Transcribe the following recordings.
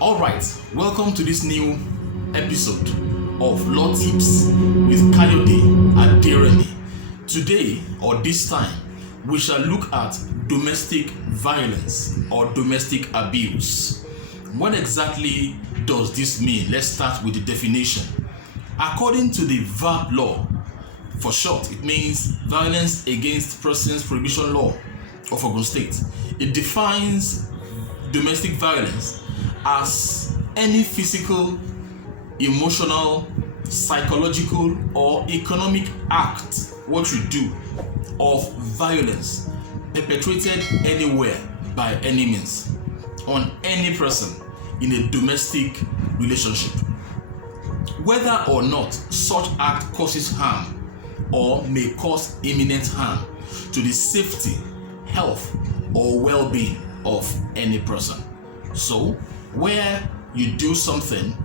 Alright, welcome to this new episode of Law Tips with Kayode Aderemi. Today, or this time, we shall look at domestic violence or domestic abuse. What exactly does this mean? Let's start with the definition. According to the VAP law, for short, it means Violence Against Persons Prohibition Law of Ogun State. It defines domestic violence as any physical, emotional, psychological, or economic act, what you do, of violence perpetrated anywhere by any means on any person in a domestic relationship, whether or not such act causes harm or may cause imminent harm to the safety, health, or well-being of any person. So, where you do something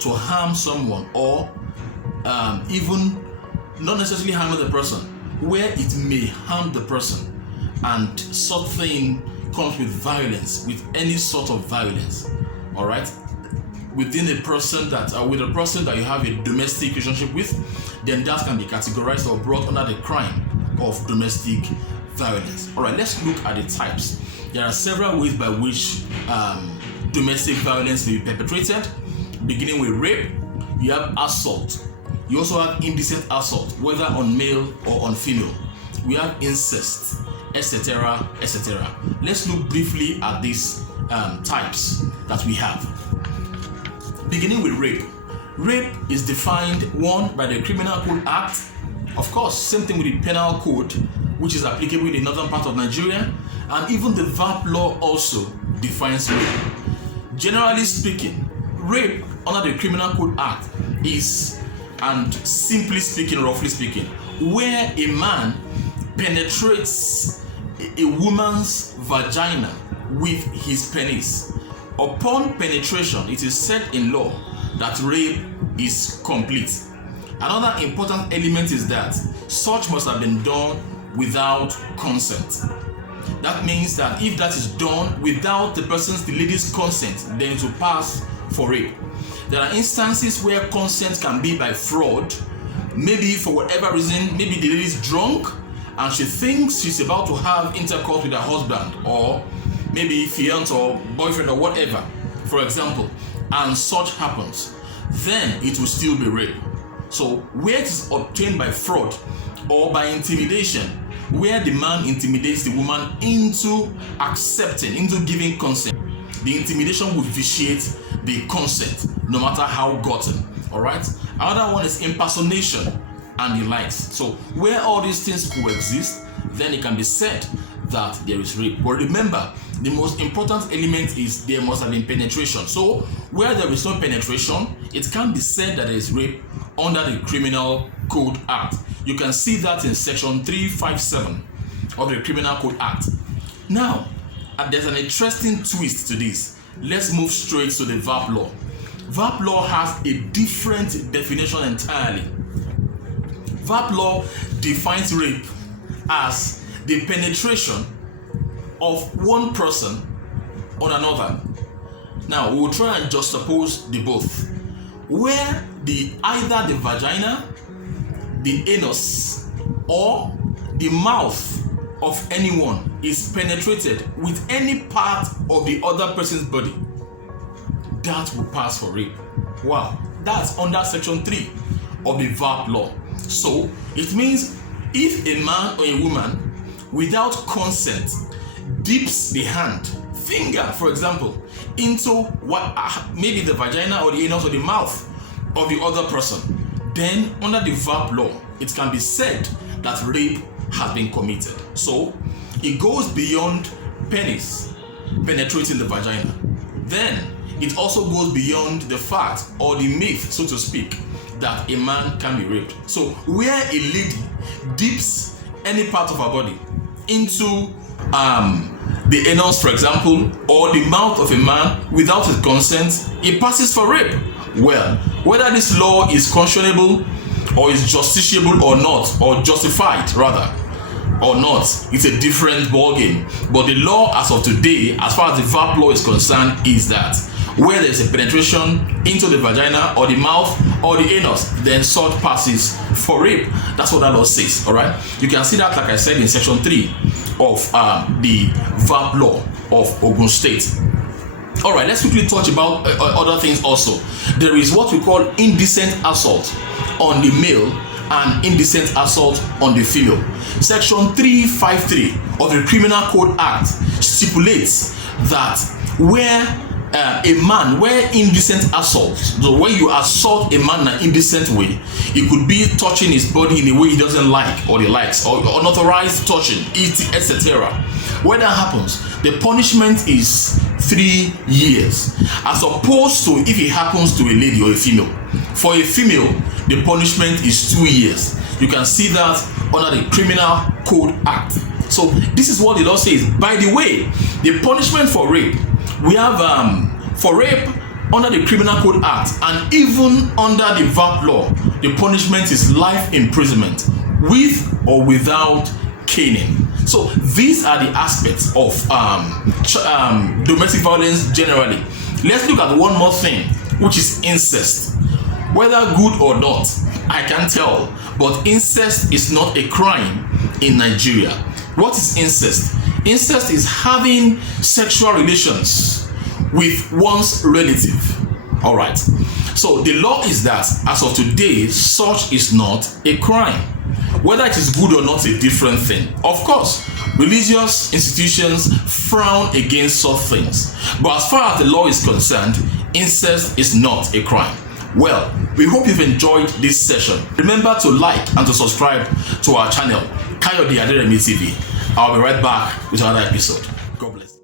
to harm someone or even not necessarily harm the person, where it may harm the person, and such thing comes with violence, with any sort of violence, all right, within a person that with a person that you have a domestic relationship with, then that can be categorized or brought under the crime of domestic violence. All right, let's look at the types. There are several ways by which domestic violence may be perpetrated, beginning with rape. You have assault. You also have indecent assault, whether on male or on female. We have incest, etc., etc. Let's look briefly at these types that we have. Beginning with rape. Rape is defined, one, by the Criminal Code Act. Of course, same thing with the Penal Code, which is applicable in the northern part of Nigeria, and even the VAP law also defines rape. Generally speaking, rape under the Criminal Code Act is, and simply speaking, roughly speaking, where a man penetrates a woman's vagina with his penis. Upon penetration, it is said in law that rape is complete. Another important element is that such must have been done without consent. That means that if that is done without the lady's consent, then it will pass for rape. There are instances where consent can be by fraud. Maybe for whatever reason, maybe the lady is drunk and she thinks she's about to have intercourse with her husband, or maybe fiance or boyfriend or whatever, for example, and such happens, then it will still be rape. So where it is obtained by fraud or by intimidation, where the man intimidates the woman into accepting, into giving consent, the intimidation will vitiate the consent, no matter how gotten. All right. Another one is impersonation and the likes. So where all these things coexist, then it can be said that there is rape. But remember, the most important element is there must have been penetration. So where there is no penetration, it can be said that there is rape under the Criminal Code Act. You can see that in section 357 of the Criminal Code Act. Now, there's an interesting twist to this. Let's move straight to the VAP law. VAP law has a different definition entirely. VAP law defines rape as the penetration of one person on another. Now, we will try and juxtapose the both, where either the vagina, the anus, or the mouth of anyone is penetrated with any part of the other person's body, that will pass for rape. Wow, that's under section 3 of the VAP law. So it means if a man or a woman without consent dips the hand, finger for example, into what maybe the vagina or the anus or the mouth of the other person, then under the VAP law it can be said that rape has been committed. So it goes beyond penis penetrating the vagina. Then it also goes beyond the fact or the myth, so to speak, that a man can be raped. So where a lady dips any part of her body into the anus, for example, or the mouth of a man without his consent, it passes for rape. Well, whether this law is conscionable or is justiciable or not, or justified rather, or not, it's a different ballgame. But the law as of today, as far as the VAP law is concerned, is that where there's a penetration into the vagina or the mouth or the anus, then such passes for rape. That's what that law says. All right, you can see that, like I said, in section 3 of the VAP law of Ogun State. All right, let's quickly touch about other things also. There is what we call indecent assault on the male and indecent assault on the female. Section 353 of the Criminal Code Act stipulates that where indecent assault, so when you assault a man in an indecent way, it could be touching his body in a way he doesn't like or he likes, or unauthorized touching, eating, etc. When that happens, the punishment is 3 years, as opposed to if it happens to a lady or a female. For a female, the punishment is 2 years. You can see that under the Criminal Code Act. So this is what the law says. By the way, the punishment for rape, we have for rape under the Criminal Code Act and even under the VAP law, the punishment is life imprisonment with or without caning. So these are the aspects of domestic violence generally. Let's look at one more thing, which is incest. Whether good or not, I can't tell, but incest is not a crime in Nigeria. What is incest? Incest is having sexual relations with one's relative. All right. So the law is that as of today, such is not a crime. Whether it is good or not is a different thing. Of course, religious institutions frown against such things. But as far as the law is concerned, incest is not a crime. Well, we hope you've enjoyed this session. Remember to like and to subscribe to our channel, Kayode Aderemi TV. I'll be right back with another episode. God bless.